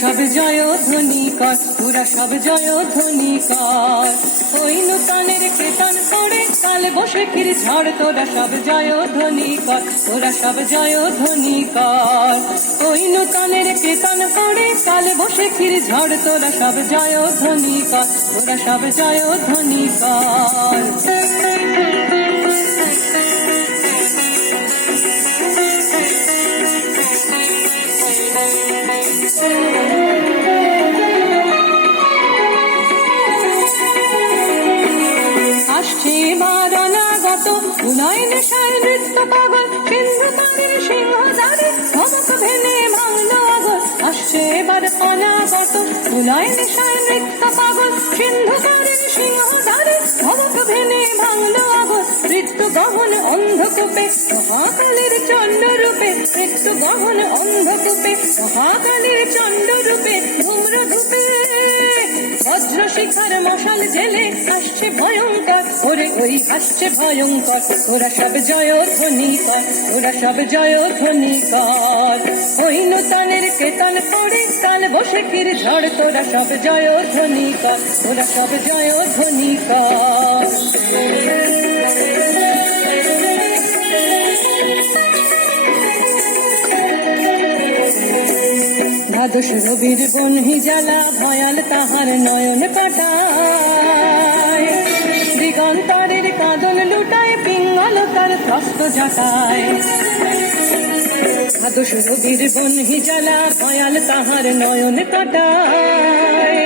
সব জয় ধ্বনি কর ওরা সব জয় ধ্বনি কর। ওই নূতনের কীর্তন করে কাল বসে ফির ঝড়, তোরা সব জয় ধ্বনি কর ওরা সব জয় ধ্বনি কর। ওই নূতনের কীর্তন করে কাল বসে ফির ঝড়, তোরা সব জয় ধ্বনি কর ওরা সব জয় ধ্বনি কর। মারানাগত উনয় নেশায় নৃত্য পাগল সিন্ধু পানির সিংহ দাঁড়ে ধমক ভেনে ভাঙলো আগল। আসছে এবার অনাগত উনয় নেশায় নৃত্য পাগল, সিন্ধু পানির সিংহ রূপে ধূম্র ধূপে শিখার মশাল জেলে আসছে ভয়ঙ্কর, ওরে ওই আসছে ভয়ঙ্কর। ওরা সব জয় ধ্বনি ওরা সব জয় ধ্বনি ওই নূতনের কেতন পড়ে, কাল বসে কির ঝড়, তোরা সব জয় ধ্বনি ওরা সব জয় ধ্বনি দ্বাদশ রবির বনহি জ্বালা ভয়াল তাহার নয়ন কাটায় দিগন্তরের কাদল লুটায়, পিঙ্গল তার ত্রস্ত জাটায় দ্বাদশ রবির বনহি জ্বালা ভয়াল তাহার নয়ন কাটায়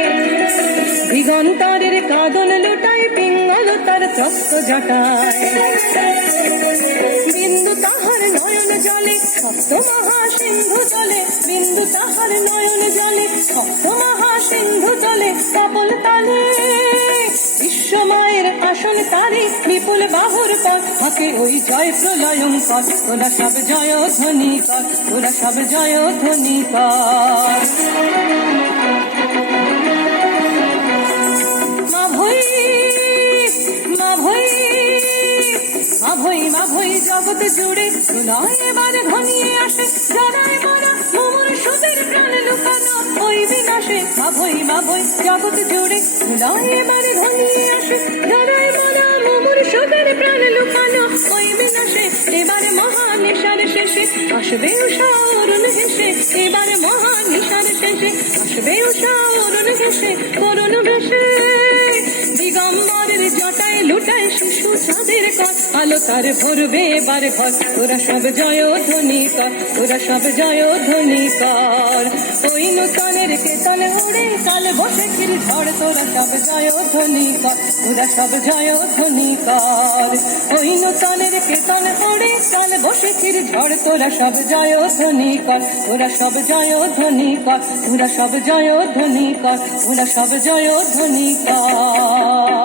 দিগন্তরের কাদল লুটায়, পিঙ্গল তার ত্রস্ত জাটায় বিন্দু তাহার নয়ন জলে, সপ্ত মহাসিন্ধু জলে বিন্দু নয়ন জলে মহাসিন্ধু কপল তালে। বিশ্বমায়ের আসন তারে বিপুল বাহুর পর ওই জয় ওরা সব জয় ধ্বনি কর ওরা সব জয় ধ্বনি কর মা ভৈ মা ভৈ মা ভৈ মা ভৈ জগৎ জুড়ে প্রলয় এবার ঘনিয়ে আসে। জড়ায় বিনাশে মা ভৈ মা ভৈ জগৎ জুড়ে প্রলয় মানে ঘনিয়ে আসে। ধরায় মরা মোমর সুদের প্রাণ লুকানো, ওই বিনাশে এবারে মহান মহানিশার শেষে আসবে উষা অরুণ হেসে। এবারে মহান মহানিশার শেষে আসবে উষা অরুণ হেসে, করুণ দিগম্বরের জটায় লুটায় শিশু চাঁদের কর। আলো তার ভরবে এবার ঘর। ওরা সব জয় ধ্বনি কর। ওরা সব জয় ধ্বনি কর। ওই নূতনের কেতন উড়ে কাল বসে কিল ঝড়। তোরা সব জয় ধ্বনি কর। ওরা সব জয় ধ্বনি কর। ওই নূতনের কেতন উড়ে কাল বসে কিল ঝড়। তোরা সব জয় ধ্বনি কর। ওরা সব জয় ধ্বনি কর। ওরা সব জয় ধ্বনি কর। ওরা সব জয় ধ্বনি কর।